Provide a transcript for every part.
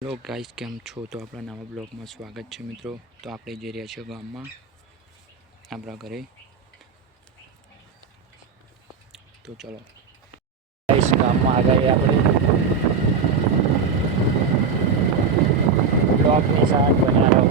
Hello guys, કેમ છો? તો આપણા નવા બ્લોગમાં સ્વાગત છે મિત્રો. તો આપણે જઈ રહ્યા છીએ ગામમાં આપણા ઘરે. તો ચલો ગાઈસ, ગામમાં આ ગયા આપણે બ્લોગની સાથ બન્યા રહો.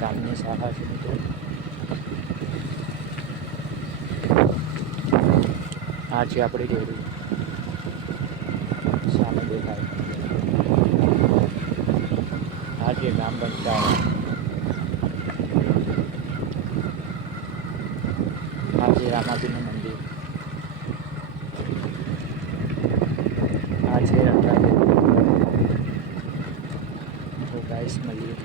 ગામની શાળા છે મિત્રો. આ છે આપણી ડેરી, સામે દેખાય. આ છે ગ્રામ પંચાયત. આ છે રામાપીરનું મંદિર. આ છે રંગાદેવી. તો ગાઈસ મળીએ.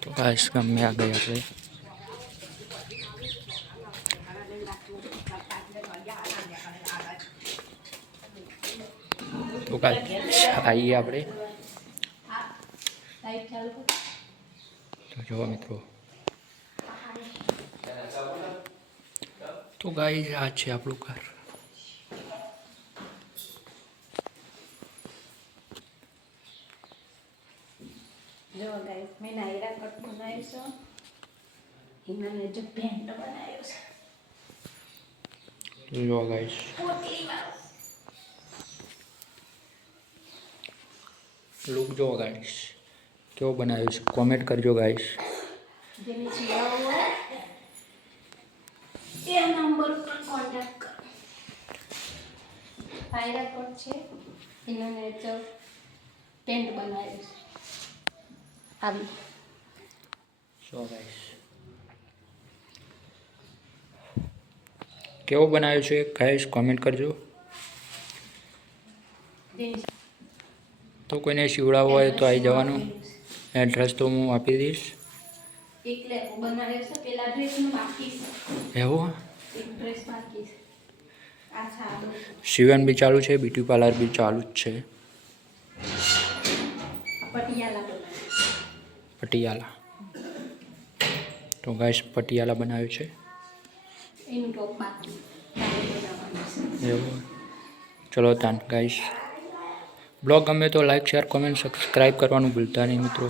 તો ગાઈસ ગમે આ ગઈ આપણે. તો ગાઈસ આવીએ આપણે. તો જુઓ મિત્રો, તો ગાઈસ આ છે આપણું ઘર. જો ગાઈસ, મેં નાયરા કટ બનાવ્યો છે. હિનાને જો પેન્ટ બનાવ્યો છે. જો ગાઈસ, લુક જો ગાઈસ, કેવો બનાવ્યો છે કોમેન્ટ કરજો ગાઈસ. જેને સિવાય હોય એ નંબર પર કોન્ટેક્ટ કરો. નાયરા કટ છે. હિનાને જો પેન્ટ બનાવ્યો છે. આવી જો ગાઈસ, કેવો બનાવ્યો છે ગાઈસ કોમેન્ટ કરજો. તો કોઈને સીવડાવવો હોય તો આવી જવાનું. એડ્રેસ તો હું આપી દઈશ. એટલે બનાવ્યો છે. પેલા ડ્રેસનું બાકી છે. એવું એક ડ્રેસ બાકી છે. આ સાદો સીવન બી ચાલુ છે, બ્યુટી પાર્લર બી ચાલુ જ છે. પટિયાલા બનાવ્યો. પટિયાલા. તો ગાઈસ પટિયાલા બનાવ્યું છે. એનું ટોપ બાકી બનાવવાનું છે. એવું. ચલો તાન ગાઈસ, બ્લોગ ગમે તો લાઈક, શેર, કોમેન્ટ, સબસ્ક્રાઈબ કરવાનું ભૂલતા નહીં મિત્રો.